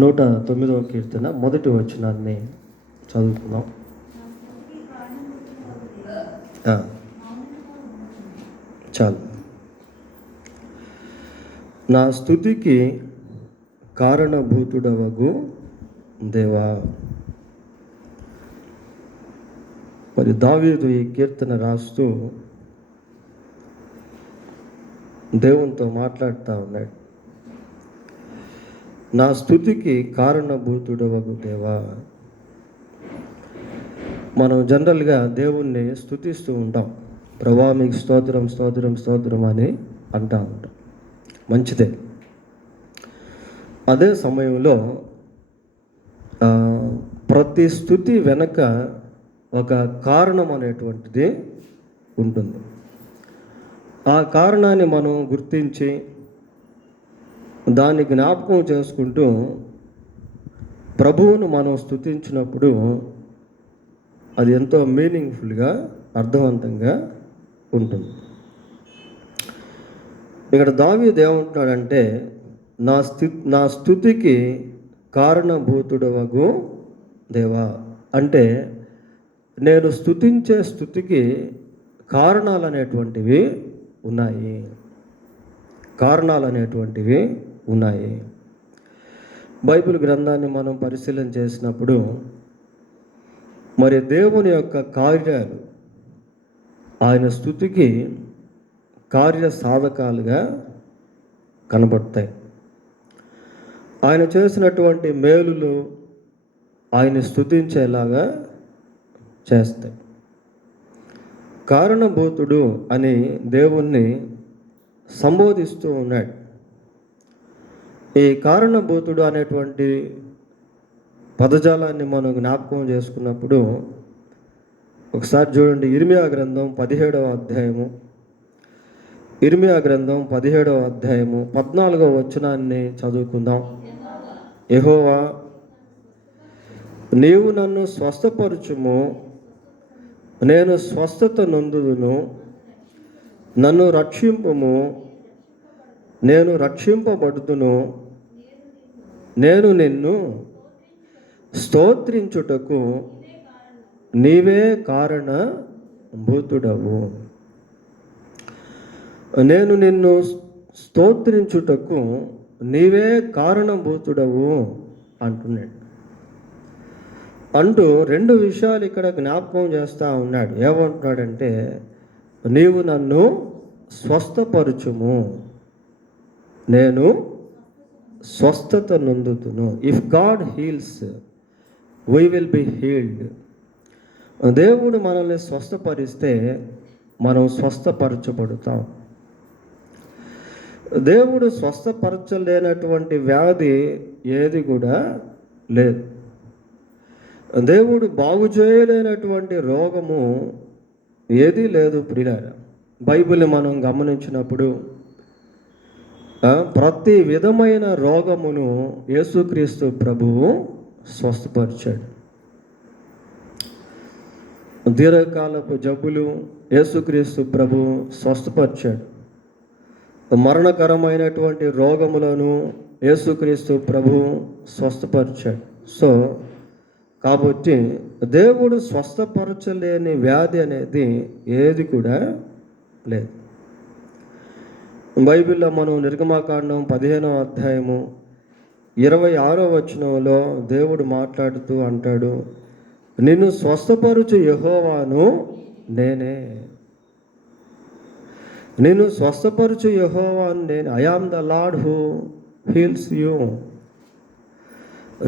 109వ కీర్తన మొదటి వచనాన్ని చదువుకుందాం. చాలు. నా స్తుతికి కారణభూతుడవగు దేవా. మరి దావీదు ఈ కీర్తన రాస్తూ దేవునితో మాట్లాడుతూ ఉన్నాడు. నా స్తుతికి కారణభూతుడవగు దేవా. మనం జనరల్గా దేవుణ్ణి స్తుతిస్తూ ఉంటాం. ప్రభువా మీకు స్తోత్రం స్తోత్రం స్తోత్రం అని అంటూ ఉంటాం. మంచిదే. అదే సమయంలో ప్రతి స్తుతి వెనక ఒక కారణం అనేటువంటిది ఉంటుంది. ఆ కారణాన్ని మనం గుర్తించి దాన్ని జ్ఞాపకం చేసుకుంటూ ప్రభువును మనం స్తుతించినప్పుడు అది ఎంతో మీనింగ్ఫుల్గా, అర్థవంతంగా ఉంటుంది. ఇక్కడ దావీదు ఏమంటున్నాడంటే, నా స్తుతికి కారణభూతుడవగు దేవా. అంటే నేను స్తుతించే స్తుతికి కారణాలు అనేటువంటివి ఉన్నాయి. బైబిల్ గ్రంథాన్ని మనం పరిశీలన చేసినప్పుడు మరి దేవుని యొక్క కార్యాలు ఆయన స్తుతికి కార్య సాధకాలుగా కనబడతాయి. ఆయన చేసినటువంటి మేలులు ఆయన స్తుతించేలాగా చేస్తాయి. కారణభూతుడు అని దేవుణ్ణి సంబోధిస్తూ ఉన్నాడు. ఈ కారణభూతుడు అనేటువంటి పదజాలాన్ని మనం జ్ఞాపకం చేసుకున్నప్పుడు ఒకసారి చూడండి. ఇర్మియా గ్రంథం 17వ అధ్యాయము 14వ వచనాన్ని చదువుకుందాం. యెహోవా నీవు నన్ను స్వస్థపరచుము, నేను స్వస్థత నొందుదును. నన్ను రక్షింపుము, నేను రక్షింపబడుదును. నేను నిన్ను స్తోత్రించుటకు నీవే కారణభూతుడవు. నేను నిన్ను స్తోత్రించుటకు నీవే కారణభూతుడవు అంటున్నాడు. అంటూ రెండు విషయాలు ఇక్కడ జ్ఞాపకం చేస్తూ ఉన్నాడు. ఏమంటున్నాడంటే, నీవు నన్ను స్వస్థపరచుము, నేను స్వస్థత నొందుతును. If God heals we will be healed. దేవుడు మనల్ని స్వస్థపరిస్తే మనం స్వస్థపరచబడతాం. దేవుడు స్వస్థపరచలేనటువంటి వ్యాధి ఏది కూడా లేదు. దేవుడు బాగు చేయలేనటువంటి రోగము ఏదీ లేదు. ప్రియులారా, బైబిల్ని మనం గమనించినప్పుడు ప్రతి విధమైన రోగమును యేసుక్రీస్తు ప్రభువు స్వస్థపరిచాడు. దీర్ఘకాలపు జబ్బులు యేసుక్రీస్తు ప్రభువు స్వస్థపరిచాడు. మరణకరమైనటువంటి రోగములను యేసుక్రీస్తు ప్రభువు స్వస్థపరిచాడు. కాబట్టి దేవుడు స్వస్థపరచలేని వ్యాధి అనేది ఏది కూడా లేదు. బైబిల్లో మనం నిర్గమాకాండం 15వ అధ్యాయము 26వ వచనంలో దేవుడు మాట్లాడుతూ అంటాడు, నిన్ను స్వస్థపరచు యెహోవాను నేనే. నిన్ను స్వస్థపరచు యెహోవాను నేనే. I am the lord who heels you.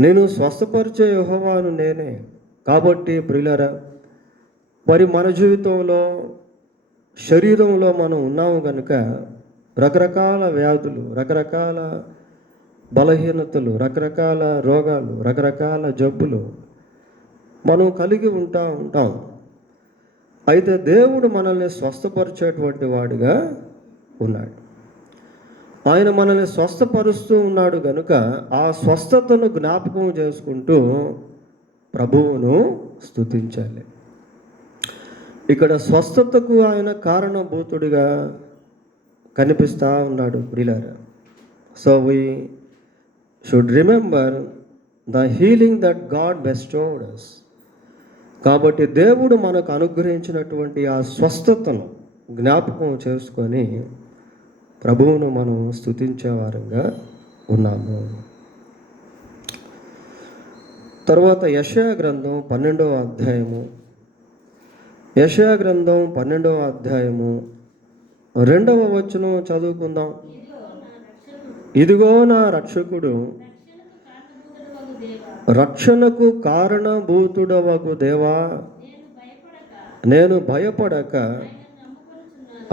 నేను స్వస్థపరిచే యెహోవాను నేనే. కాబట్టి ప్రియులారా, మరి మన జీవితంలో శరీరంలో మనం ఉన్నాము కనుక రకరకాల వ్యాధులు, రకరకాల బలహీనతలు, రకరకాల రోగాలు, రకరకాల జబ్బులు మనం కలిగి ఉంటాం. అయితే దేవుడు మనల్ని స్వస్థపరిచేటువంటి వాడిగా ఉన్నాడు. ఆయన మనల్ని స్వస్థపరుస్తూ ఉన్నాడు కనుక ఆ స్వస్థతను జ్ఞాపకం చేసుకుంటూ ప్రభువును స్తుతించాలి. ఇక్కడ స్వస్థతకు ఆయన కారణభూతుడిగా కనిపిస్తూ ఉన్నాడు ప్రియులారా. So we should remember the healing that God bestowed us. కాబట్టి దేవుడు మనకు అనుగ్రహించినటువంటి ఆ స్వస్థతను జ్ఞాపకం చేసుకొని ప్రభువును మనం స్తుతించే వారంగా ఉన్నాము. తర్వాత యెషయా గ్రంథం 12వ అధ్యాయము, యెషయా గ్రంథం 12వ అధ్యాయము 2వ వచనం చదువుకుందాం. ఇదిగో నా రక్షకుడు, రక్షణకు కారణభూతుడవగు దేవా, నేను భయపడక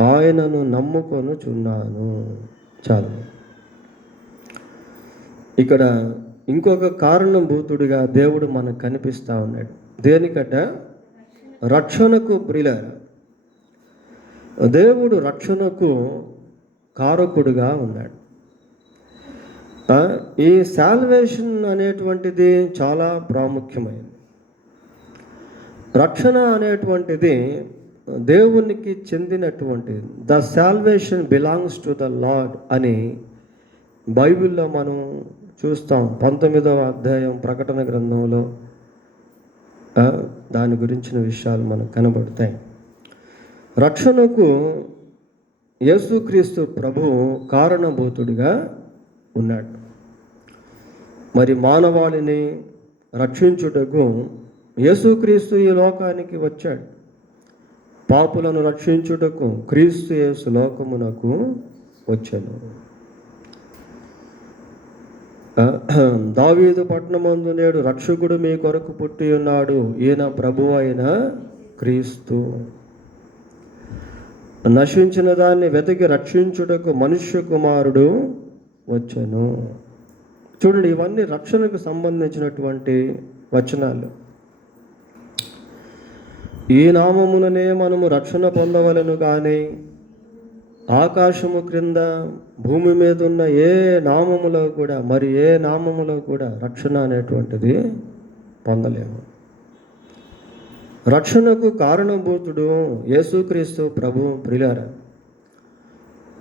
ఆయనను నమ్ముకొనుచున్నాను. చాలు. ఇక్కడ ఇంకొక కారణభూతుడిగా దేవుడు మనకు కనిపిస్తూ ఉన్నాడు. దేనికట? రక్షణకు. ప్రియులారా, దేవుడు రక్షణకు కారకుడుగా ఉన్నాడు. ఈ సాల్వేషన్ అనేటువంటిది చాలా ప్రాముఖ్యమైనది. రక్షణ అనేటువంటిది దేవునికి చెందినటువంటిది. The salvation belongs to the Lord అని బైబిల్లో మనం చూస్తాం. 19వ అధ్యాయం ప్రకటన గ్రంథంలో దాని గురించిన విషయాలు మనకు కనబడతాయి. రక్షణకు యేసుక్రీస్తు ప్రభువు కారణభూతుడిగా ఉన్నాడు. మరి మానవాళిని రక్షించుటకు యేసుక్రీస్తు ఈ లోకానికి వచ్చాడు. పాపులను రక్షించుటకు క్రీస్తు యేసు లోకమునకు వచ్చాను. దావీదు పట్టణమందు నేడు రక్షకుడు మీ కొరకు పుట్టి ఉన్నాడు, ఈయన ప్రభువు అయిన క్రీస్తు. నశించిన దాన్ని వెతికి రక్షించుటకు మనుష్య కుమారుడు వచ్చాను. చూడండి, ఇవన్నీ రక్షణకు సంబంధించినటువంటి వచనాలు. ఈ నామముననే మనము రక్షణ పొందవలను కానీ ఆకాశము క్రింద భూమి మీద ఉన్న ఏ నామములో కూడా, మరి ఏ నామములో కూడా రక్షణ అనేటువంటిది పొందలేము. రక్షణకు కారణభూతుడు యేసుక్రీస్తు ప్రభు. ప్రియులారా,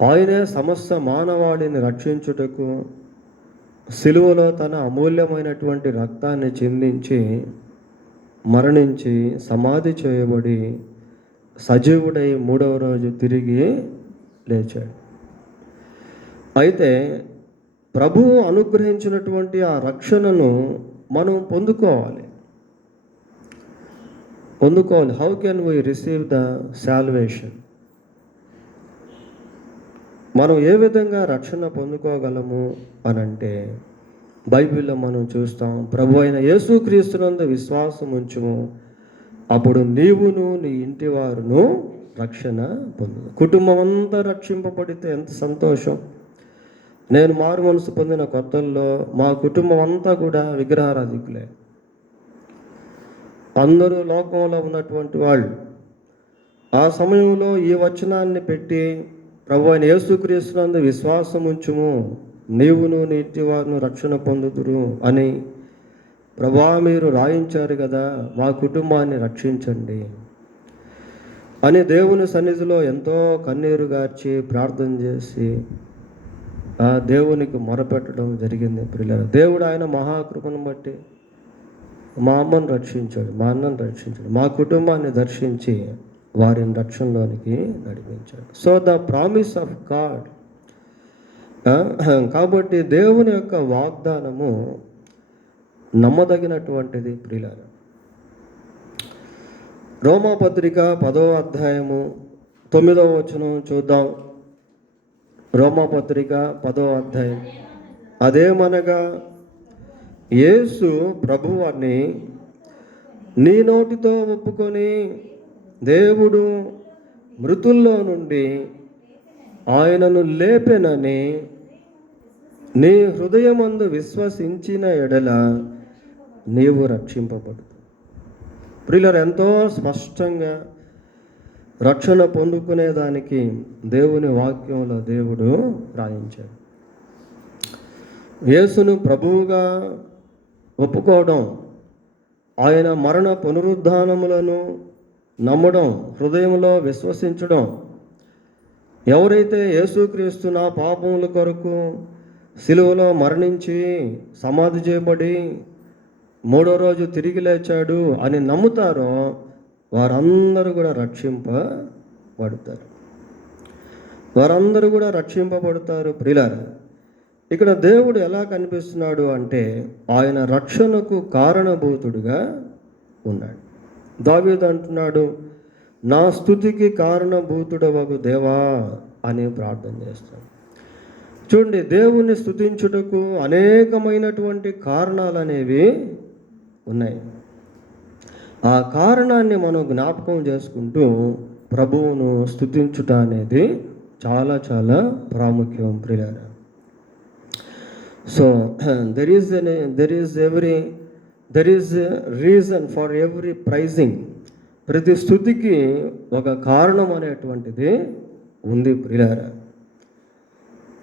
ఆయనే సమస్త మానవాళిని రక్షించుటకు సిలువలో తన అమూల్యమైనటువంటి రక్తాన్ని చిందించి మరణించి సమాధి చేయబడి సజీవుడై 3వ రోజు తిరిగి లేచాడు. అయితే ప్రభువు అనుగ్రహించినటువంటి ఆ రక్షణను మనం పొందుకోవాలి. How can we receive the salvation? మనం ఏ విధంగా రక్షణ పొందుకోగలము అనంటే, బైబిల్లో మనం చూస్తాం, ప్రభు అయిన యేసుక్రీస్తునందు విశ్వాసం ఉంచుము, అప్పుడు నీవును నీ ఇంటి వారును రక్షణ పొందు. కుటుంబం అంతా రక్షింపబడితే ఎంత సంతోషం. నేను మారు మనసు పొందిన కొత్తల్లో మా కుటుంబం అంతా కూడా విగ్రహారాధికులే. అందరూ లోకంలో ఉన్నటువంటి వాళ్ళు ఆ సమయంలో ఈ వచనాన్ని పెట్టి, ప్రభు అయిన యేసుక్రీస్తునందు విశ్వాసం ఉంచుము, నీవును నీ ఇంటి వారును రక్షణ పొందుదురు అని ప్రభా మీరు రాయించారు కదా, మా కుటుంబాన్ని రక్షించండి అని దేవుని సన్నిధిలో ఎంతో కన్నీరు గార్చి ప్రార్థన చేసి ఆ దేవునికి మొరపెట్టడం జరిగింది. ప్రియులారా, దేవుడు ఆయన మహాకృపను బట్టి మా అమ్మను రక్షించాడు, మా అన్నను రక్షించాడు, మా కుటుంబాన్ని దర్శించి వారిని రక్షణలోనికి నడిపించాడు. So the promise of God. కాబట్టి దేవుని యొక్క వాగ్దానము నమ్మదగినటువంటిది. ప్రియులారా, రోమాపత్రిక 10వ అధ్యాయము 9వ వచనం చూద్దాం. రోమాపత్రిక 10వ అధ్యాయం. అదేమనగా యేసు ప్రభువని నీ నోటితో ఒప్పుకొని దేవుడు మృతుల్లో నుండి ఆయనను లేపెనని నీ హృదయమందు విశ్వసించిన ఎడల నీవు రక్షింపబడు. ప్రియులారా, ఎంతో స్పష్టంగా రక్షణ పొందుకునేదానికి దేవుని వాక్యంలో దేవుడు రాయించాడు. యేసును ప్రభువుగా ఒప్పుకోవడం, ఆయన మరణ పునరుద్ధానములను నమ్మడం, హృదయంలో విశ్వసించడం. ఎవరైతే యేసుక్రీస్తు నా పాపముల కొరకు సిలువలో మరణించి సమాధి చేయబడి మూడో రోజు తిరిగి లేచాడు అని నమ్ముతారో వారందరూ కూడా రక్షింపబడతారు. వారందరూ కూడా రక్షింపబడతారు. ప్రియులారా, ఇక్కడ దేవుడు ఎలా కనిపిస్తున్నాడు అంటే ఆయన రక్షణకు కారణభూతుడుగా ఉన్నాడు. దావీదు అంటున్నాడు, నా స్తుతికి కారణభూతుడవగు దేవా అని ప్రార్థన చేస్తాడు. చూడండి, దేవుణ్ణి స్తుతించుటకు అనేకమైనటువంటి కారణాలు అనేవి ఉన్నాయి. ఆ కారణాన్ని మనం జ్ఞాపకం చేసుకుంటూ ప్రభువును స్తుతించుట అనేది చాలా చాలా ప్రాముఖ్యం. ప్రియులారా, so there is reason for every praising. ప్రతి స్తుతికి ఒక కారణం అనేటువంటిది ఉంది. ప్రియులారా,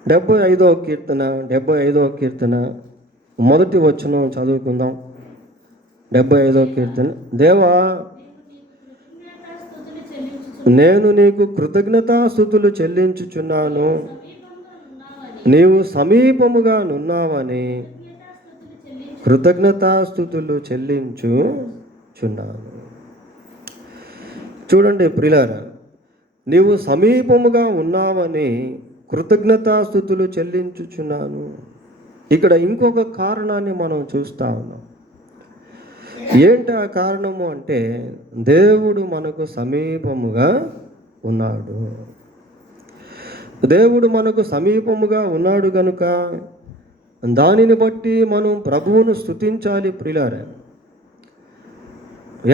75వ కీర్తన మొదటి వచనం చదువుకుందాం. 75వ కీర్తన. దేవా, నేను నీకు కృతజ్ఞతాస్తుతులు చెల్లించుచున్నాను, నీవు సమీపముగా నున్నావని కృతజ్ఞతాస్తుతులు చెల్లించుచున్నాను. చూడండి ప్రియులారా, నీవు సమీపముగా ఉన్నావని కృతజ్ఞతాస్తుతులు చెల్లించుచున్నాను. ఇక్కడ ఇంకొక కారణాన్ని మనం చూస్తూ ఉన్నాం. ఏంటి ఆ కారణము అంటే దేవుడు మనకు సమీపముగా ఉన్నాడు. దేవుడు మనకు సమీపముగా ఉన్నాడు కనుక దానిని బట్టి మనం ప్రభువును స్తుతించాలి. ప్రియులారా,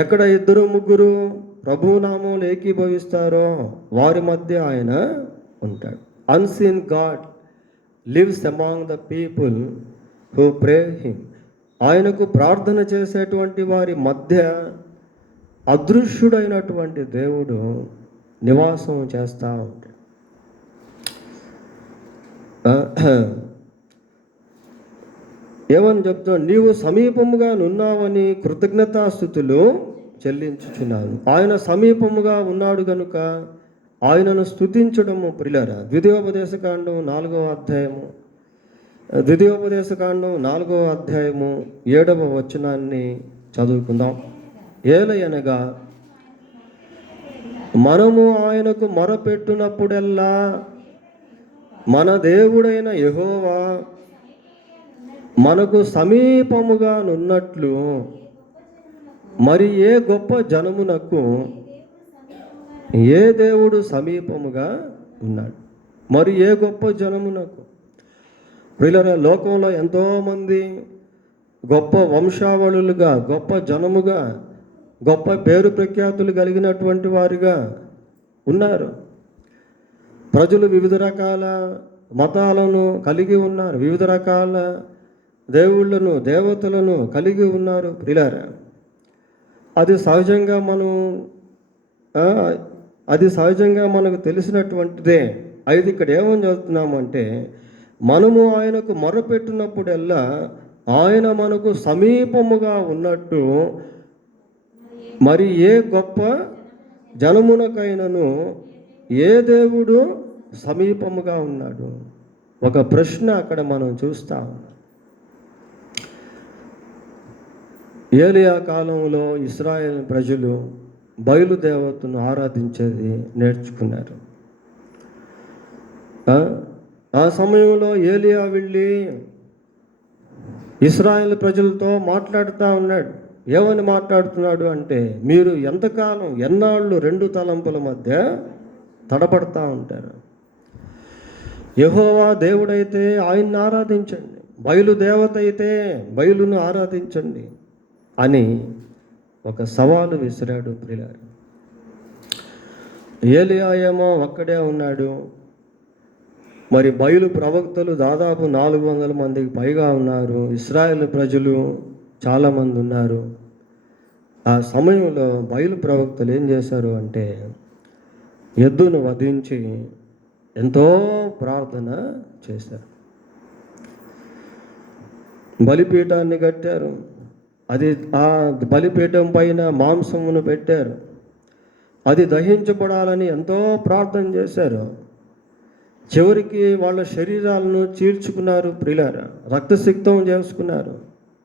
ఎక్కడ 2-3 ప్రభువు నామములు ఏకీభవిస్తారో వారి మధ్య ఆయన ఉంటాడు. Unseen God lives among the people who pray him. ఆయనకు ప్రార్థన చేసేటువంటి వారి మధ్య అదృశ్యుడైనటువంటి దేవుడు నివాసం చేస్తూ ఉంటాడు. ఏమని చెప్తాడు? నీవు సమీపముగా నున్నావని కృతజ్ఞతాస్తుతులు చెల్లించుచున్నాను. ఆయన సమీపముగా ఉన్నాడు కనుక ఆయనను స్తుతించడము. ప్రియులారా, ద్వితీయోపదేశకాండం 4వ అధ్యాయము 7వ వచనాన్ని చదువుకుందాం. ఏలయనగా మనము ఆయనకు మొరపెట్టునప్పుడెల్లా మన దేవుడైన యెహోవా మనకు సమీపముగా నున్నట్లు మరి ఏ గొప్ప జనమునకు ఏ దేవుడు సమీపముగా ఉన్నాడు. మరి ఏ గొప్ప జనమునకు. ప్రియులారా, లోకంలో ఎంతోమంది గొప్ప వంశావళులుగా, గొప్ప జనముగా, గొప్ప పేరు ప్రఖ్యాతులు కలిగినటువంటి వారిగా ఉన్నారు. ప్రజలు వివిధ రకాల మతాలను కలిగి ఉన్నారు, వివిధ రకాల దేవుళ్ళను, దేవతలను కలిగి ఉన్నారు. ప్రియులారా, అది సహజంగా మనకు తెలిసినటువంటిదే. అయితే ఇక్కడ ఏమని చదువుతున్నామంటే మనము ఆయనకు మొరపెట్టినప్పుడల్లా ఆయన మనకు సమీపముగా ఉన్నట్టు మరి ఏ గొప్ప జనమునకైనను ఏ దేవుడు సమీపముగా ఉన్నాడు. ఒక ప్రశ్న అక్కడ మనం చూస్తాం. ఏలియా కాలంలో ఇశ్రాయేలు ప్రజలు బయలుదేవతను ఆరాధించేది నేర్చుకున్నారు. ఆ సమయంలో ఏలియా వెళ్ళి ఇశ్రాయేలు ప్రజలతో మాట్లాడుతూ ఉన్నాడు. ఏమని మాట్లాడుతున్నాడు అంటే, మీరు ఎంతకాలం ఎన్నాళ్ళు 2 తలంపుల మధ్య తడబడతా ఉంటారు. యెహోవా దేవుడైతే ఆయన్ని ఆరాధించండి, బయలుదేవత అయితే బయలును ఆరాధించండి అని ఒక సవాలు విసిరాడు. ప్రియులారా, ఏలియా ఏమో ఒక్కడే ఉన్నాడు. మరి బయలు ప్రవక్తలు దాదాపు 400 మందికి పైగా ఉన్నారు. ఇశ్రాయేలు ప్రజలు చాలామంది ఉన్నారు. ఆ సమయంలో బయలు ప్రవక్తలు ఏం చేశారు అంటే ఎద్దును వధించి ఎంతో ప్రార్థన చేశారు. బలిపీఠాన్ని కట్టారు. ఆ బలిపీఠం పైన మాంసమును పెట్టారు. అది దహించబడాలని ఎంతో ప్రార్థన చేశారు. చివరికి వాళ్ళ శరీరాలను చీల్చుకున్నారు ప్రియులారా, రక్తసిక్తం చేసుకున్నారు.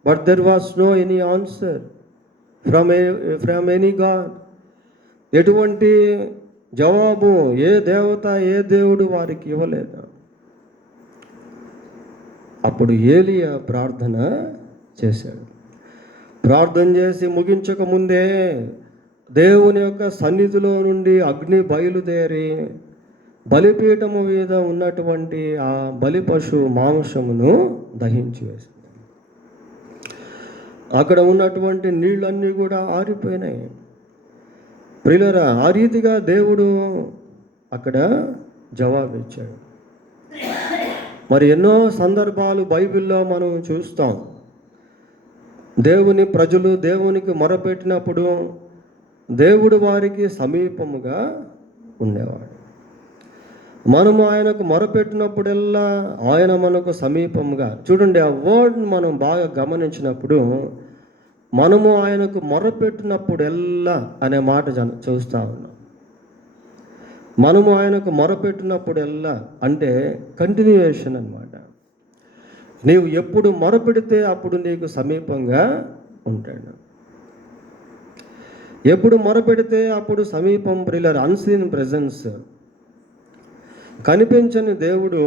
But there was no any answer from any god. ఎటువంటి జవాబు ఏ దేవత, ఏ దేవుడు వారికి ఇవ్వలేదు. అప్పుడు ఏలియా ప్రార్థన చేశాడు. ప్రార్థన చేసి ముగించక ముందే దేవుని యొక్క సన్నిధిలో నుండి అగ్ని బయలుదేరి బలిపీఠము మీద ఉన్నటువంటి ఆ బలి పశువు మాంసమును దహించి వేసింది. అక్కడ ఉన్నటువంటి నీళ్ళన్నీ కూడా ఆరిపోయినాయి. ప్రియులారా, ఆ రీతిగా దేవుడు అక్కడ జవాబిచ్చాడు. మరి ఎన్నో సందర్భాలు బైబిల్లో మనం చూస్తాం. దేవుని ప్రజలు దేవునికి మొరపెట్టినప్పుడు దేవుడు వారికి సమీపముగా ఉండేవాడు. మనము ఆయనకు మొరపెట్టినప్పుడల్లా ఆయన మనకు సమీపముగా. చూడండి, ఆ వర్డ్ని మనం బాగా గమనించినప్పుడు మనము ఆయనకు మొరపెట్టినప్పుడెల్లా అనే మాట చూస్తూ ఉన్నాం. మనము ఆయనకు మొరపెట్టినప్పుడెల్లా అంటే కంటిన్యూయేషన్ అన్నమాట. నీవు ఎప్పుడు మొరపెడితే అప్పుడు నీకు సమీపంగా ఉంటాడు. ఎప్పుడు మొరపెడితే అప్పుడు సమీపం. ప్రియులారా, అన్సీన్ ప్రెజెన్స్, కనిపించని దేవుడు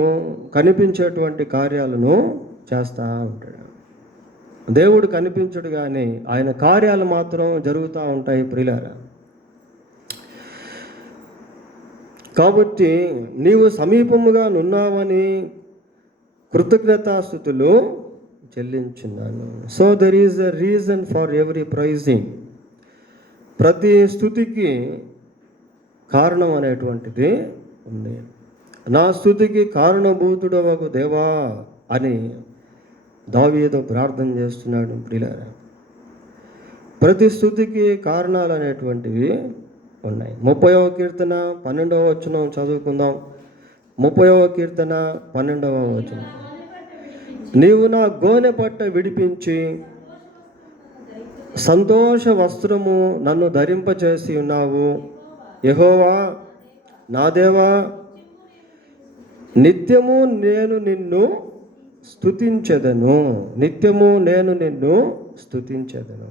కనిపించేటువంటి కార్యాలను చేస్తూ ఉంటాడు. దేవుడు కనిపించడు కానీ ఆయన కార్యాలు మాత్రం జరుగుతూ ఉంటాయి ప్రియులారా. కాబట్టి నీవు సమీపముగా నున్నావని కృతజ్ఞతాస్తుతులు చెల్లించున్నాను. So there is a reason for every praising. ప్రతి స్తుతికి కారణం అనేటువంటిది ఉంది. నా స్తుతికి కారణభూతుడవగు దేవా అని దావీదు ప్రార్థన చేస్తున్నాడు ప్రియులారా. ప్రతి స్తుతికి కారణాలు అనేటువంటివి ఉన్నాయి. 30వ కీర్తన 12వ వచనం చదువుకుందాం. 30వ కీర్తన 12వ వచనం. నీవు నా గోనె పట్ట విడిపించి సంతోష వస్త్రము నన్ను ధరింపచేసి ఉన్నావు. యెహోవా నా దేవా, నిత్యము నేను నిన్ను స్తుతించెదను. నిత్యము నేను నిన్ను స్తుతించెదను.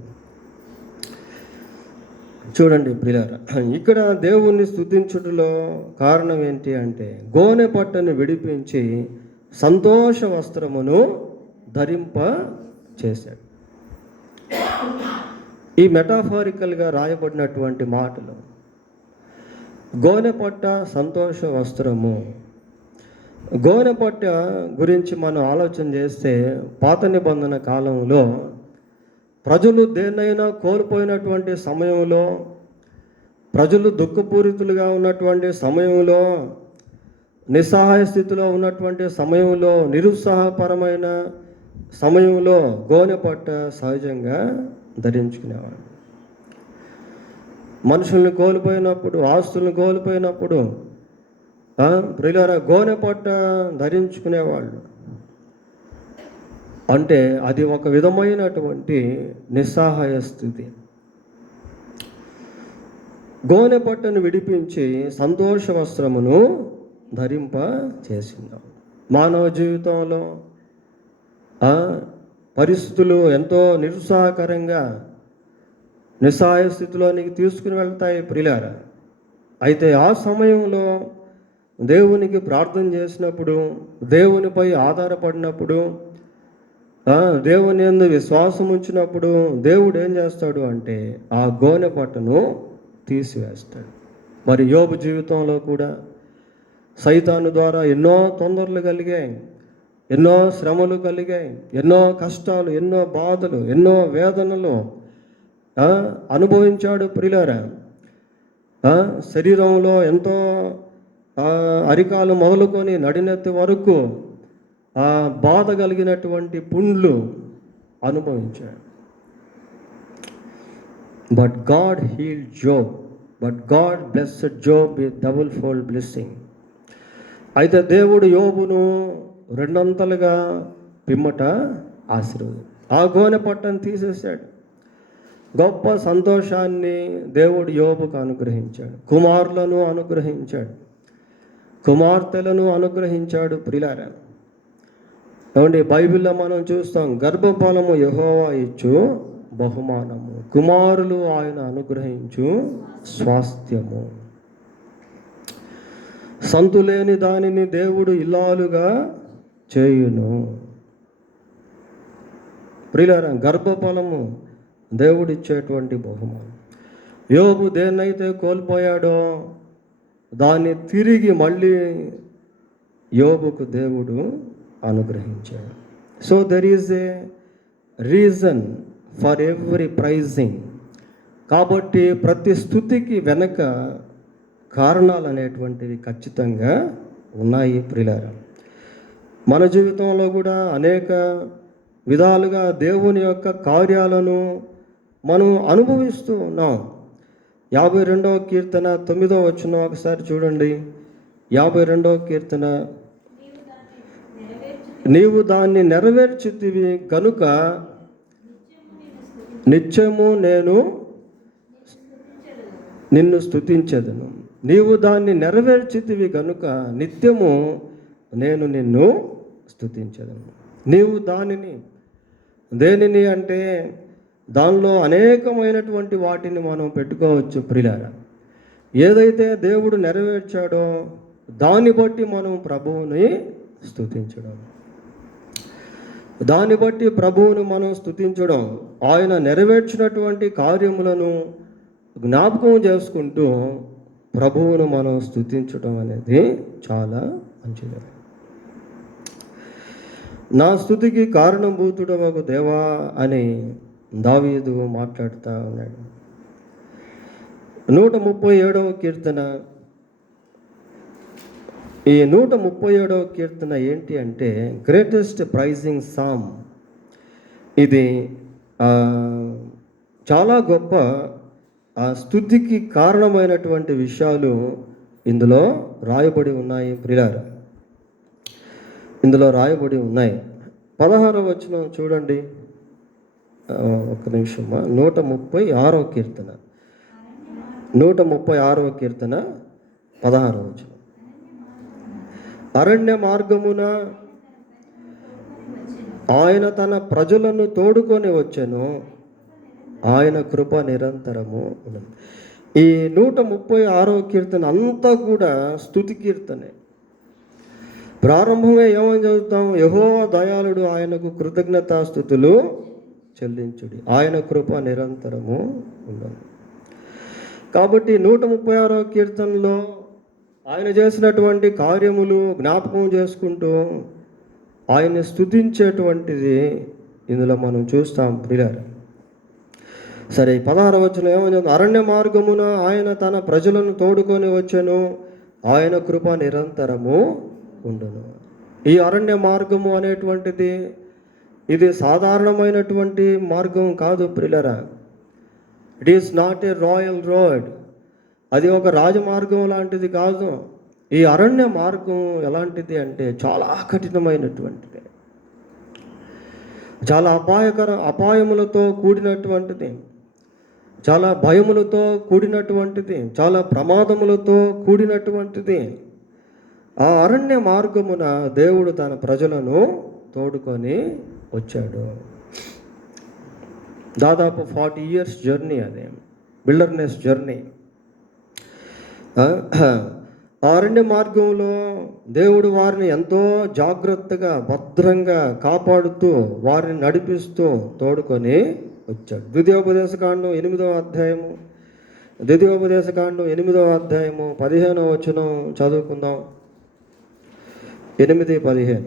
చూడండి ప్రియులారా, ఇక్కడ దేవుణ్ణి స్తుతించుటలో కారణం ఏంటి అంటే గోనె పట్టను విడిపించి సంతోష వస్త్రమును ధరింప చేశాడు. ఈ మెటాఫారికల్గా రాయబడినటువంటి మాటలు గోనె పట్ట, సంతోష వస్త్రము. గోనె పట్ట గురించి మనం ఆలోచన చేస్తే పాత నిబంధన కాలంలో ప్రజలు దేన్నైనా కోల్పోయినటువంటి సమయంలో, ప్రజలు దుఃఖపూరితులుగా ఉన్నటువంటి సమయంలో, నిస్సహాయ స్థితిలో ఉన్నటువంటి సమయంలో, నిరుత్సాహపరమైన సమయంలో గోనె పట్ట సహజంగా ధరించుకునేవాడు. మనుషుల్ని కోల్పోయినప్పుడు, ఆస్తులను కోల్పోయినప్పుడు ప్రియులారా గోనె పట్ట ధరించుకునేవాళ్ళు. అంటే అది ఒక విధమైనటువంటి నిస్సహాయ స్థితి. గోనె పట్టను విడిపించి సంతోష వస్త్రమును ధరింప చేసిందాం. మానవ జీవితంలో పరిస్థితులు ఎంతో నిరుత్సాహకరంగా నిస్సహాయ స్థితిలోనికి తీసుకుని వెళ్తాయి ప్రియులారా. అయితే ఆ సమయంలో దేవునికి ప్రార్థన చేసినప్పుడు, దేవునిపై ఆధారపడినప్పుడు, దేవుని యందు విశ్వాసం ఉంచినప్పుడు దేవుడు ఏం చేస్తాడు అంటే ఆ గోనె పట్టను తీసివేస్తాడు. మరి యోబు జీవితంలో కూడా సైతాను ద్వారా ఎన్నో తొందరలు కలిగాయి, ఎన్నో శ్రమలు కలిగాయి, ఎన్నో కష్టాలు, ఎన్నో బాధలు, ఎన్నో వేదనలు అనుభవించాడు ప్రియులారా. శరీరంలో ఎంతో అరికాలు మొదలుకొని నడినెత్తి వరకు బాధ కలిగినటువంటి పుండ్లు అనుభవించాడు. But God healed Job. But God blessed Job with double fold blessing. అయితే దేవుడు యోబును రెండంతలుగా పిమ్మట ఆశీర్వదించాడు. ఆ గోనె పట్టను తీసేశాడు. గొప్ప సంతోషాన్ని దేవుడు యోబుకు అనుగ్రహించాడు, కుమారులను అనుగ్రహించాడు. కుమార్తెలను అనుగ్రహించాడు. ప్రియులారా, ఏమండి, బైబిల్లో మనం చూస్తాం, గర్భఫలము యెహోవా ఇచ్చు బహుమానము, కుమారులు ఆయన అనుగ్రహించు స్వాస్థ్యము. సంతులేని దానిని దేవుడు ఇల్లాలుగా చేయును. ప్రియులారా, గర్భఫలము దేవుడిచ్చేటువంటి బహుమానం. యోబు దేన్నైతే కోల్పోయాడో దాన్ని తిరిగి మళ్ళీ యోబుకు దేవుడు అనుగ్రహించాడు. So there is a reason for every praising. కాబట్టి ప్రతి స్తుతికి వెనక కారణాలు అనేటువంటివి ఖచ్చితంగా ఉన్నాయి. ప్రియులారా, మన జీవితంలో కూడా అనేక విధాలుగా దేవుని యొక్క కార్యాలను మనం అనుభవిస్తూ ఉన్నాం. 52వ కీర్తన 9వ వచనం ఒకసారి చూడండి. 52వ కీర్తన, నీవు దాన్ని నెరవేర్చుతివి గనుక నిత్యము నేను నిన్ను స్తుతించెదను. నీవు దాన్ని నెరవేర్చితివి గనుక నిత్యము నేను నిన్ను స్తుతించెదను. నీవు దేనిని అంటే దానిలో అనేకమైనటువంటి వాటిని మనం పెట్టుకోవచ్చు. ప్రియులారా, ఏదైతే దేవుడు నెరవేర్చాడో దాన్ని బట్టి మనం ప్రభువుని స్తుతించడం, దాన్ని బట్టి ప్రభువును మనం స్తుతించడం, ఆయన నెరవేర్చినటువంటి కార్యములను జ్ఞాపకం చేసుకుంటూ ప్రభువును మనం స్తుతించడం అనేది చాలా మంచిది. నా స్తుతికి కారణభూతుడవగు దేవా అని దావీదు మాట్లాడుతూ ఉన్నాడు. 137వ కీర్తన, ఈ 137వ కీర్తన ఏంటి అంటే గ్రేటెస్ట్ ప్రైజింగ్ సామ్. ఇది చాలా గొప్ప స్తుతికి కారణమైనటువంటి విషయాలు ఇందులో రాయబడి ఉన్నాయి. ప్రియులారా, ఇందులో రాయబడి ఉన్నాయి. 16వ వచనం చూడండి, ఒక్క నిమిషమా. 136వ కీర్తన 16వ వచనం. అరణ్య మార్గమున ఆయన తన ప్రజలను తోడుకొని వచ్చెను, ఆయన కృప నిరంతరము ఉన్నది. ఈ 136వ కీర్తన అంతా కూడా స్తుతి కీర్తనే. ప్రారంభమే ఏమని చదువుతాం? యెహోవా దయాళుడు, ఆయనకు కృతజ్ఞతాస్తుతులు చెల్లించుడి, ఆయన కృప నిరంతరము ఉన్నది. కాబట్టి 136వ కీర్తనలో ఆయన చేసినటువంటి కార్యములు జ్ఞాపకం చేసుకుంటూ ఆయన్ని స్తుతించేటువంటిది ఇందులో మనం చూస్తాం. ప్రియులారా, సరే, 16వ వచనం ఏమని? అరణ్య మార్గమున ఆయన తన ప్రజలను తోడుకొని వచ్చెను, ఆయన కృప నిరంతరము ఉండును. ఈ అరణ్య మార్గము అనేటువంటిది ఇది సాధారణమైనటువంటి మార్గం కాదు. ప్రియులారా, it is not a royal road. అది ఒక రాజమార్గం లాంటిది కాదు. ఈ అరణ్య మార్గం ఎలాంటిది అంటే చాలా కఠినమైనటువంటిది, చాలా అపాయములతో కూడినటువంటిది, చాలా భయములతో కూడినటువంటిది, చాలా ప్రమాదములతో కూడినటువంటిది. ఆ అరణ్య మార్గమున దేవుడు తన ప్రజలను తోడుకొని వచ్చాడు. దాదాపు 40 years జర్నీ, అదే విల్డర్నెస్ జర్నీ. అరణ్య మార్గంలో దేవుడు వారిని ఎంతో జాగ్రత్తగా భద్రంగా కాపాడుతూ వారిని నడిపిస్తూ తోడుకొని వచ్చాడు. ద్వితీయోపదేశకాండం 8వ అధ్యాయము 15వ వచనం చదువుకుందాం. 8:15.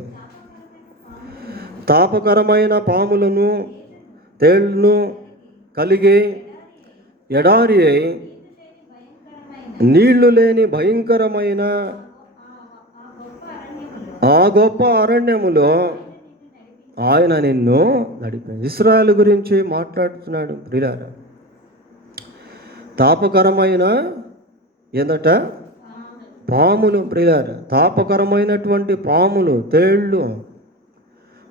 తాపకరమైన పాములను తేళ్లను కలిగి ఎడారి అయి నీళ్లు లేని భయంకరమైన ఆ గొప్ప అరణ్యములో ఆయన నిన్ను నడిపాడు. ఇశ్రాయేలు గురించి మాట్లాడుతున్నాడు. ప్రియులారా, తాపకరమైన ఏందట? పాములు. ప్రియులారా, తాపకరమైనటువంటి పాములు, తేళ్ళు,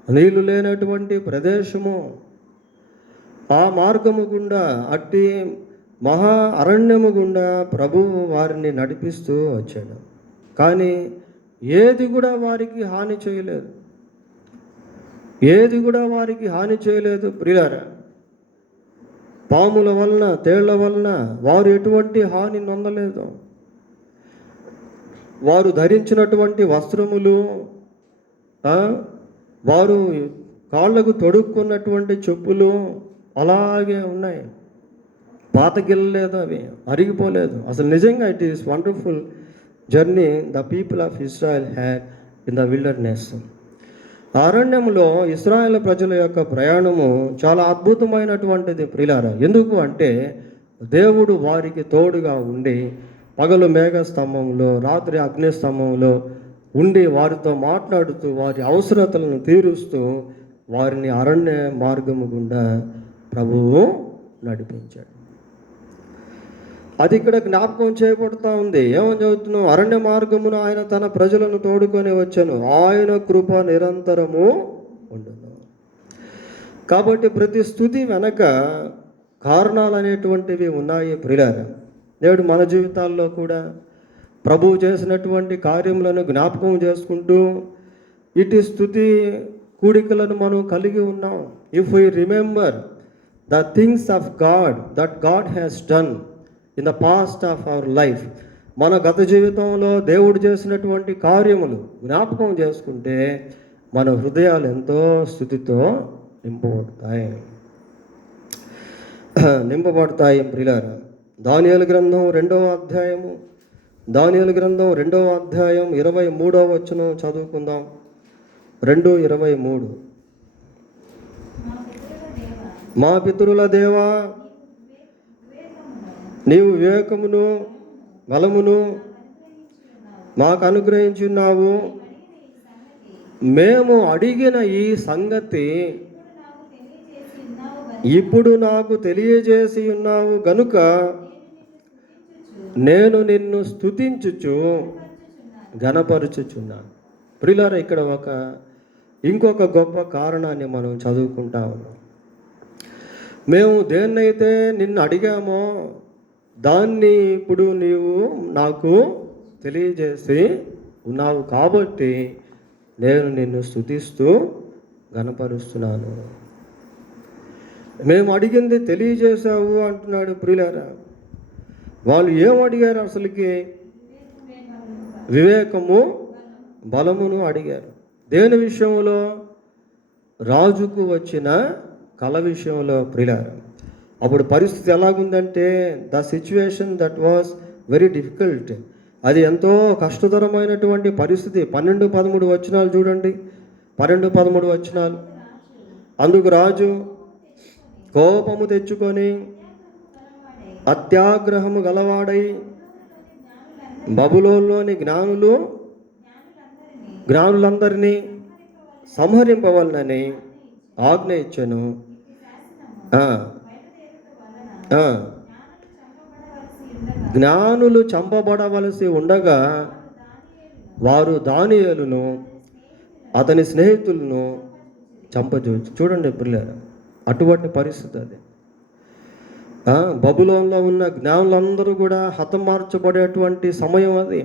నీళ్లు లేనటువంటి ప్రదేశము, ఆ మార్గము గుండా, అట్టి మహా అరణ్యము గుండా ప్రభువు వారిని నడిపిస్తూ వచ్చాడు. కానీ ఏది కూడా వారికి హాని చేయలేదు. ఏది కూడా వారికి హాని చేయలేదు ప్రియులారా. పాముల వలన, తేళ్ల వలన వారు ఎటువంటి హాని నొందలేదు. వారు ధరించినటువంటి వస్త్రములు, వారు కాళ్ళకు తొడుక్కున్నటువంటి చెప్పులు అలాగే ఉన్నాయి. పాతగిల్లలేదు, అవి అరిగిపోలేదు. అసలు నిజంగా it is wonderful journey the people of Israel had in the wilderness. అరణ్యంలో ఇశ్రాయేలు ప్రజల యొక్క ప్రయాణము చాలా అద్భుతమైనటువంటిది ప్రియులారా. ఎందుకు అంటే దేవుడు వారికి తోడుగా ఉండి పగలు మేఘస్తంభంలో, రాత్రి అగ్నిస్తంభంలో ఉండి వారితో మాట్లాడుతూ వారి అవసరతలను తీరుస్తూ వారిని అరణ్య మార్గము గుండా ప్రభువు నడిపించాడు. అది ఇక్కడ జ్ఞాపకం చేయబడుతూ ఉంది. ఏమని చదువుతున్నాం? అరణ్య మార్గమును ఆయన తన ప్రజలను తోడుకొని వచ్చాను, ఆయన కృప నిరంతరము ఉండును. కాబట్టి ప్రతి స్తుతి వెనక కారణాలు అనేటువంటివి ఉన్నాయి ప్రియులారా. నేడు మన జీవితాల్లో కూడా ప్రభువు చేసినటువంటి కార్యములను జ్ఞాపకం చేసుకుంటూ ఇటు స్తుతి కూడికలను మనం కలిగి ఉన్నాం. If we remember the things of God that God has done in the past of our life, మన గత జీవితంలో దేవుడు చేసినటువంటి కార్యములు జ్ఞాపకం చేసుకుంటే మన హృదయాలు ఎంతో స్తుతితో నింపబడతాయి ప్రియులారా. దానియేలు గ్రంథం 2వ అధ్యాయము, దానియేలు గ్రంథం 2వ అధ్యాయం 23వ వచనం చదువుకుందాం. 2:23. మా పితరుల దేవా, నీవు వివేకమును బలమును మాకు అనుగ్రహించున్నావు. మేము అడిగిన ఈ సంగతి ఇప్పుడు నాకు తెలియజేసి ఉన్నావు గనుక నేను నిన్ను స్తుతించుచు ఘనపరచుచున్నాను. ప్రియులారా, ఇక్కడ ఇంకొక గొప్ప కారణాన్ని మనం చదువుకుంటా ఉన్నాం. మేము దేన్నైతే నిన్ను అడిగామో దాన్ని ఇప్పుడు నీవు నాకు తెలియజేసి ఉన్నావు కాబట్టి నేను నిన్ను స్తుతిస్తూ ఘనపరుస్తున్నాను. మేము అడిగింది తెలియజేశావు అంటున్నాడు ప్రియులారా. వాళ్ళు ఏం అడిగారు? అసలుకి వివేకము బలమును అడిగారు. దేని విషయంలో? రాజుకు వచ్చిన కళ విషయంలో ప్రియులారా. అప్పుడు పరిస్థితి ఎలాగుందంటే the situation that was very difficult. అది ఎంతో కష్టతరమైనటువంటి పరిస్థితి. 12-13 వచనాలు చూడండి. 12-13 వచనాలు. అందుకు రాజు కోపము తెచ్చుకొని అత్యాగ్రహము గలవాడై బబులోనులోని జ్ఞానులందరినీ సంహరింపవలనని ఆజ్ఞ ఇచ్చెను. జ్ఞానులు చంపబడవలసి ఉండగా వారు దానియేలును అతని స్నేహితులను చంపజూచు. చూడండి పిల్లలు, అటువంటి పరిస్థితి అది. బబులోన్లో ఉన్న జ్ఞానులందరూ కూడా హతమార్చబడేటువంటి సమయం అది.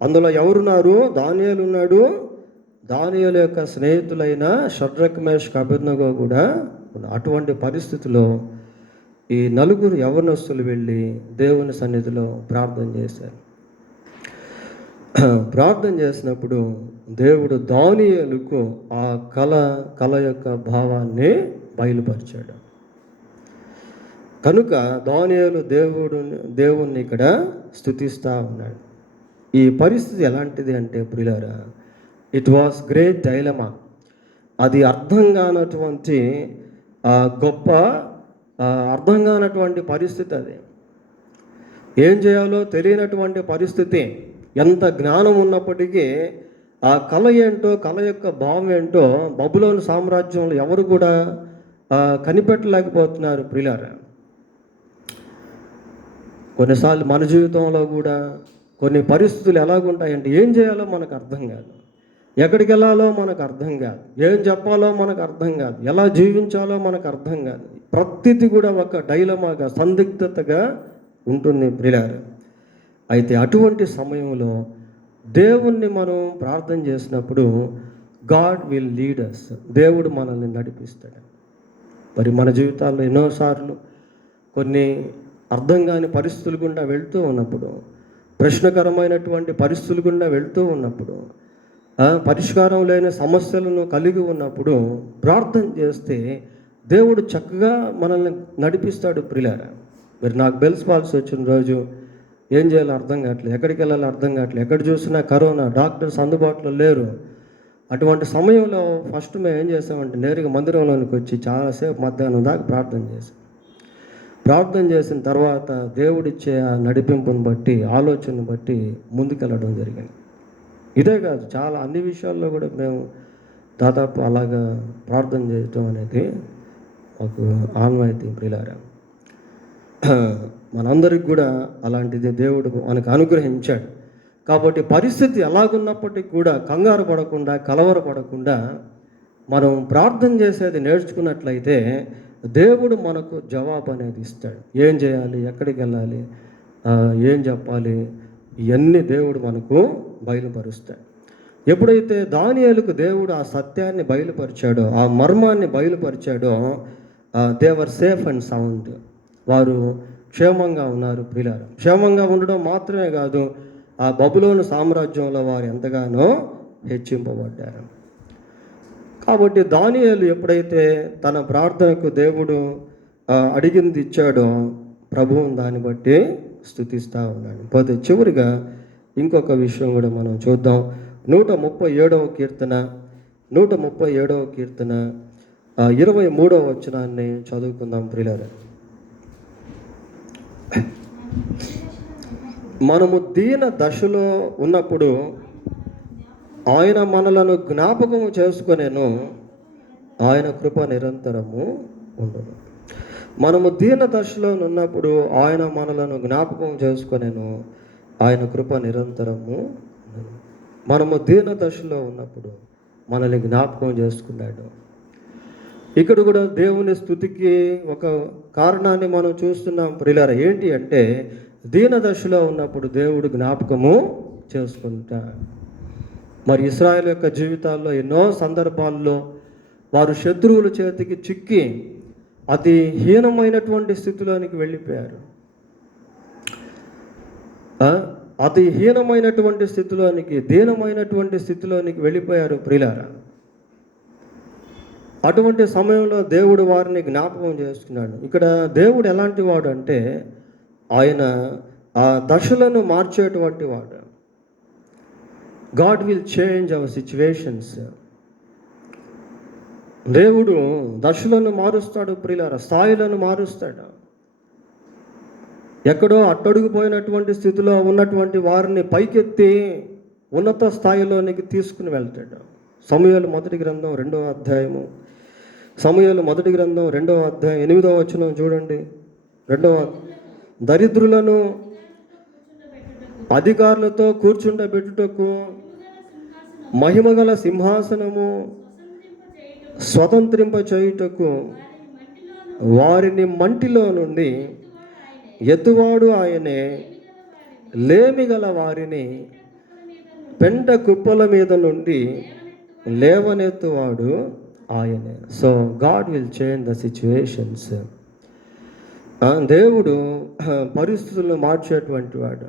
అందులో ఎవరున్నారు? దానియేలు ఉన్నాడు. దానియేలు యొక్క స్నేహితులైన షడ్రక్, మేషక్, అబేద్నెగో కూడా ఉన్నారు. అటువంటి పరిస్థితిలో ఈ 4 యవ్వనస్తులు వెళ్ళి దేవుని సన్నిధిలో ప్రార్థన చేశారు. ప్రార్థన చేసినప్పుడు దేవుడు దానియేలుకు ఆ కళ యొక్క భావాన్ని బయలుపరిచాడు. కనుక దానియేలు దేవుణ్ణి ఇక్కడ స్తుతిస్తూ ఉన్నాడు. ఈ పరిస్థితి ఎలాంటిది అంటే ప్రియులారా, ఇట్ వాస్ గ్రేట్ డైలమా. అది అర్థం కానటువంటి గొప్ప అర్థం కానటువంటి పరిస్థితి. అది ఏం చేయాలో తెలియనటువంటి పరిస్థితి. ఎంత జ్ఞానం ఉన్నప్పటికీ ఆ కళ ఏంటో, కళ యొక్క భావం ఏంటో బబులోను సామ్రాజ్యంలో ఎవరు కూడా కనిపెట్టలేకపోతున్నారు ప్రియులారా. కొన్నిసార్లు మన జీవితంలో కూడా కొన్ని పరిస్థితులు ఎలాగుంటాయంటే ఏం చేయాలో మనకు అర్థం కాదు, ఎక్కడికి వెళ్ళాలో మనకు అర్థం కాదు, ఏం చెప్పాలో మనకు అర్థం కాదు, ఎలా జీవించాలో మనకు అర్థం కాదు. ప్రతిదీ కూడా ఒక డైలమాగా, సందిగ్ధతగా ఉంటుంది ప్రియులారా. అయితే అటువంటి సమయంలో దేవుణ్ణి మనం ప్రార్థన చేసినప్పుడు గాడ్ విల్ లీడ్ అస్, దేవుడు మనల్ని నడిపిస్తాడు. మరి మన జీవితాల్లో ఎన్నోసార్లు కొన్ని అర్థం కాని పరిస్థితులు గుండా వెళ్తూ ఉన్నప్పుడు, ప్రశ్నకరమైనటువంటి పరిస్థితులు గుండా వెళ్తూ ఉన్నప్పుడు, పరిష్కారం లేని సమస్యలను కలిగి ఉన్నప్పుడు ప్రార్థన చేస్తే దేవుడు చక్కగా మనల్ని నడిపిస్తాడు. ప్రియులారా, మరి నాకు బెల్స్ పాల్స్ వచ్చిన రోజు ఏం చేయాలో అర్థం కావట్లేదు, ఎక్కడికి వెళ్ళాలో అర్థం కావట్లేదు, ఎక్కడ చూసినా కరోనా, డాక్టర్స్ అందుబాటులో లేరు. అటువంటి సమయంలో ఫస్ట్ మేము ఏం చేసామంటే నేరుగా మందిరంలోనికి వచ్చి చాలాసేపు మధ్యాహ్నం దాకా ప్రార్థన చేసిన తర్వాత దేవుడిచ్చే ఆ నడిపింపుని బట్టి, ఆలోచనను బట్టి ముందుకెళ్ళడం జరిగింది. ఇదే కాదు, చాలా అన్ని విషయాల్లో కూడా మేము దాదాపు అలాగా ప్రార్థన చేయటం అనేది మాకు ఆన్వాయితీ. ప్రియులారా, మనందరికి కూడా అలాంటిది దేవుడు మనకు అనుగ్రహించాడు. కాబట్టి పరిస్థితి ఎలాగున్నప్పటికీ కూడా కంగారు పడకుండా, కలవరపడకుండా మనం ప్రార్థన చేసేది నేర్చుకున్నట్లయితే దేవుడు మనకు జవాబు అనేది ఇస్తాడు. ఏం చేయాలి, ఎక్కడికి వెళ్ళాలి, ఏం చెప్పాలి, ఇవన్నీ దేవుడు మనకు బయలుపరుస్తాడు. ఎప్పుడైతే దానియేలుకు దేవుడు ఆ సత్యాన్ని బయలుపరిచాడో, ఆ మర్మాన్ని బయలుపరిచాడో, they were safe and sound, వారు క్షేమంగా ఉన్నారు. ప్రియులారా, క్షేమంగా ఉండడం మాత్రమే కాదు, ఆ బబులోను సామ్రాజ్యంలో వారు ఎంతగానో హెచ్చింపబడ్డారు. కాబట్టి దానియేలు ఎప్పుడైతే తన ప్రార్థనకు దేవుడు అడిగింది ఇచ్చాడో, ప్రభువుని దాన్ని బట్టి స్తుతిస్తూ ఉన్నాడు. పోతే చివరిగా ఇంకొక విషయం కూడా మనం చూద్దాం. 137వ కీర్తన 23వ వచనాన్ని చదువుకుందాం. ప్రియులారా, మనము దీన దశలో ఉన్నప్పుడు ఆయన మనలను జ్ఞాపకము చేసుకొనేను, ఆయన కృప నిరంతరము ఉండదు. మనము దీన దశలో ఉన్నప్పుడు ఆయన మనలను జ్ఞాపకం చేసుకొనేను, ఆయన కృప నిరంతరము. మనము దీన దశలో ఉన్నప్పుడు మనల్ని జ్ఞాపకం చేసుకున్నాడు. ఇక్కడ కూడా దేవుని స్తుతికి ఒక కారణాన్ని మనం చూస్తున్నాం. ప్రియులారా, ఏంటి అంటే దీన దశలో ఉన్నప్పుడు దేవుడు జ్ఞాపకము చేసుకుంటా. మరి ఇశ్రాయేలు యొక్క జీవితాల్లో ఎన్నో సందర్భాల్లో వారు శత్రువుల చేతికి చిక్కి అతి హీనమైనటువంటి స్థితిలోనికి వెళ్ళిపోయారు. అతి హీనమైనటువంటి స్థితిలోనికి, దీనమైనటువంటి స్థితిలోనికి వెళ్ళిపోయారు. ప్రియులారా, అటువంటి సమయంలో దేవుడు వారిని జ్ఞాపకం చేసుకున్నాడు. ఇక్కడ దేవుడు ఎలాంటి వాడు అంటే ఆయన ఆ దశలను మార్చేటువంటి వాడు. God will change our situations. దేవుడు దశలను మారుస్తాడు. ప్రియులారా, స్థాయిలను మారుస్తాడు. ఎక్కడో అట్టడుగుపోయినటువంటి స్థితిలో ఉన్నటువంటి వారిని పైకెత్తి ఉన్నత స్థాయిలోనికి తీసుకుని వెళ్తాడు. సమూయేలు మొదటి గ్రంథం 2వ అధ్యాయము, సమూయేలు మొదటి గ్రంథం 2వ అధ్యాయం 8వ వచనం చూడండి. దరిద్రులను అధికారులతో కూర్చుండబెట్టుటకు మహిమగల సింహాసనము స్వతంత్రింప చేయుటకు వారిని మంటిలో నుండి ఎత్తువాడు ఆయనే, లేమిగల వారిని పెంట కుప్పల మీద నుండి లేవనెత్తువాడు ఆయనే. So God will change the situations. దేవుడు పరిస్థితులను మార్చేటువంటి వాడు,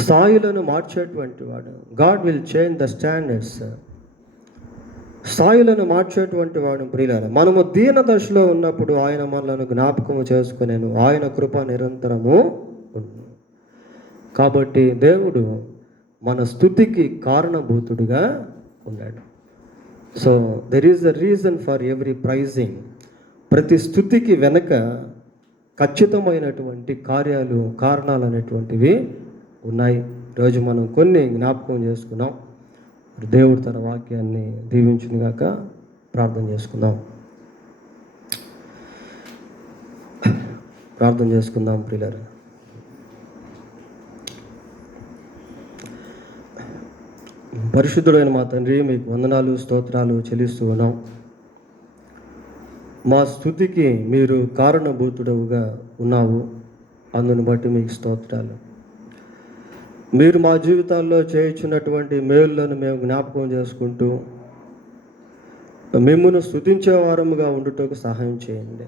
స్థాయిలను మార్చేటువంటి వాడు. God will change the standards, స్థాయిలను మార్చేటువంటి వాడు. ప్రియులారా, మనము దీన దశలో ఉన్నప్పుడు ఆయన మనలను జ్ఞాపకము చేసుకునేను, ఆయన కృప నిరంతరము ఉంది. కాబట్టి దేవుడు మన స్తుతికి కారణభూతుడుగా ఉన్నాడు. So there is the reason for every praising. ప్రతి స్తుతికి వెనక ఖచ్చితమైనటువంటి కారణాలు అనేటువంటివి ఉన్నాయి. ఈరోజు మనం కొన్ని జ్ఞాపకం చేసుకున్నాం. దేవుడు తన వాక్యాన్ని దీవించునుగాక. ప్రార్థన చేసుకుందాం ప్రియులారా. పరిశుద్ధుడైన మా తండ్రి, మీకు వందనాలు, స్తోత్రాలు చెల్లిస్తూ ఉన్నాం. మా స్తుతికి మీరు కారణభూతుడవుగా ఉన్నావు, అందుని బట్టి మీకు స్తోత్రాలు. మీరు మా జీవితాల్లో చేయించినటువంటి మేలులను మేము జ్ఞాపకం చేసుకుంటూ మిమ్మును స్తుతించే వారముగా ఉండుటకు సహాయం చేయండి.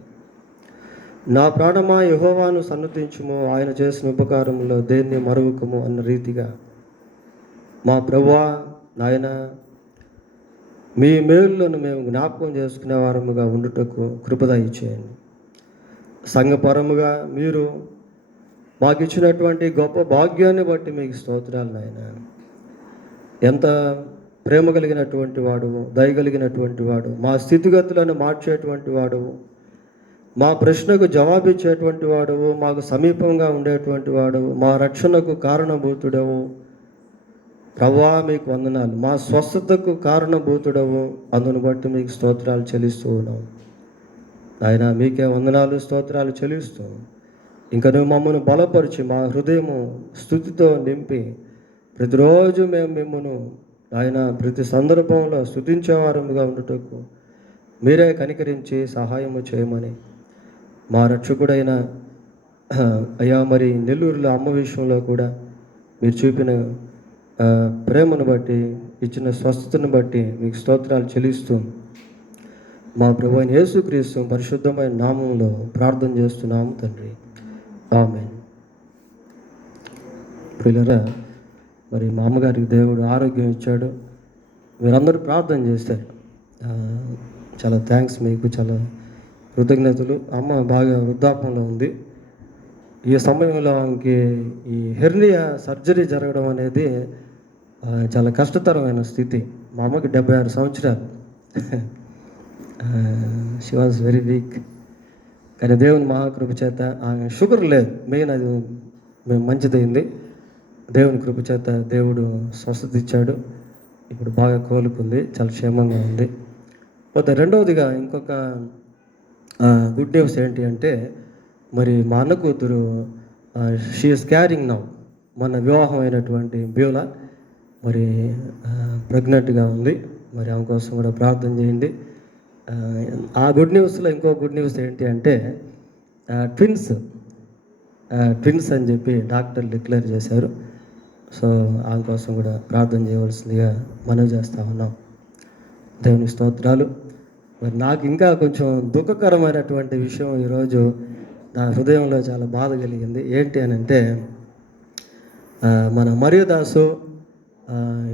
నా ప్రాణమా యెహోవాను సన్నతించుము, ఆయన చేసిన ఉపకారములో దేన్ని మరువకము అన్న రీతిగా మా ప్రభువా నాయన మీ మేలులను మేము జ్ఞాపకం చేసుకునే వారముగా ఉండుటకు కృపదయ చేయండి. సంఘపరముగా మీరు మాకు ఇచ్చినటువంటి గొప్ప భాగ్యాన్ని బట్టి మీకు స్తోత్రాలు నాయన. ఎంత ప్రేమ కలిగినటువంటి వాడు, దయగలిగినటువంటి వాడు, మా స్థితిగతులను మార్చేటువంటి వాడు, మా ప్రశ్నకు జవాబిచ్చేటువంటి వాడవు, మాకు సమీపంగా ఉండేటువంటి వాడు, మా రక్షణకు కారణభూతుడవు ప్రభువా మీకు వందనాలు. మా స్వస్థతకు కారణభూతుడవు, అందును బట్టి మీకు స్తోత్రాలు చెల్లిస్తూ ఉన్నాం ఆయన. మీకే వందనాలు స్తోత్రాలు చెల్లిస్తూ ఇంకా నువ్వు మమ్మల్ని బలపరిచి మా హృదయము స్తుతితో నింపి ప్రతిరోజు మేము మిమ్మల్ని ఆయన ప్రతి సందర్భంలో స్తుతించేవారముగా ఉండుటకు మీరే కనికరించి సహాయము చేయమని మా రక్షకుడైన అయ్యా మరి నెల్లూరులో అమ్మ విషయంలో కూడా మీరు చూపిన ప్రేమను బట్టి ఇచ్చిన స్వస్థతను బట్టి మీకు స్తోత్రాలు చెల్లిస్తూ మా ప్రభువైన యేసుక్రీస్తు పరిశుద్ధమైన నామంలో ప్రార్థన చేస్తున్నాము తండ్రి, ఆమేన్. ప్రియులారా, మరి మా అమ్మగారికి దేవుడు ఆరోగ్యం ఇచ్చాడు. మీరందరూ ప్రార్థన చేశారు, చాలా థ్యాంక్స్, మీకు చాలా కృతజ్ఞతలు. అమ్మ బాగా వృద్ధాపంలో ఉంది. ఈ సమయంలో ఆమెకి ఈ హెర్నియా సర్జరీ జరగడం అనేది చాలా కష్టతరమైన స్థితి. మా అమ్మకి 76 సంవత్సరాలు. She was very weak. కానీ దేవుని మహాకృప చేత ఆమె షుగర్ లేదు, మెయిన్ అది మంచిదైంది. దేవుని కృప చేత దేవుడు స్వస్థత ఇచ్చాడు. ఇప్పుడు బాగా కోలుకుంది, చాలా క్షేమంగా ఉంది. పోతే రెండవదిగా ఇంకొక గుడ్ న్యూస్ ఏంటి అంటే, మరి మా అన్న కూతురు షీ ఈస్ క్యారింగ్ నౌ. మన వివాహం అయినటువంటి బ్యూలా మరి ప్రెగ్నెంట్గా ఉంది. మరి ఆమె కోసం కూడా ప్రార్థన చేయండి. ఆ గుడ్ న్యూస్లో ఇంకో గుడ్ న్యూస్ ఏంటి అంటే ట్విన్స్ అని చెప్పి డాక్టర్లు డిక్లేర్ చేశారు. సో ఆమె కోసం కూడా ప్రార్థన చేయవలసిందిగా మనవి చేస్తూ ఉన్నాం. దేవుని స్తోత్రాలు. మరి నాకు ఇంకా కొంచెం దుఃఖకరమైనటువంటి విషయం ఈరోజు నా హృదయంలో చాలా బాధ కలిగింది. ఏంటి అని అంటే, మన మరియదాసు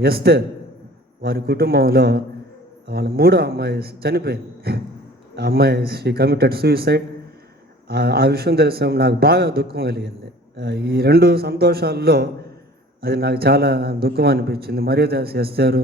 ఎస్తేర్ వారి కుటుంబంలో వాళ్ళ మూడో అమ్మాయి చనిపోయింది. ఆ అమ్మాయి షీ కమిటెడ్ సూసైడ్. ఆ విషయం తెలిసిన నాకు బాగా దుఃఖం కలిగింది. ఈ రెండు సంతోషాల్లో అది నాకు చాలా దుఃఖం అనిపించింది. మరియదాసు ఎస్తేరు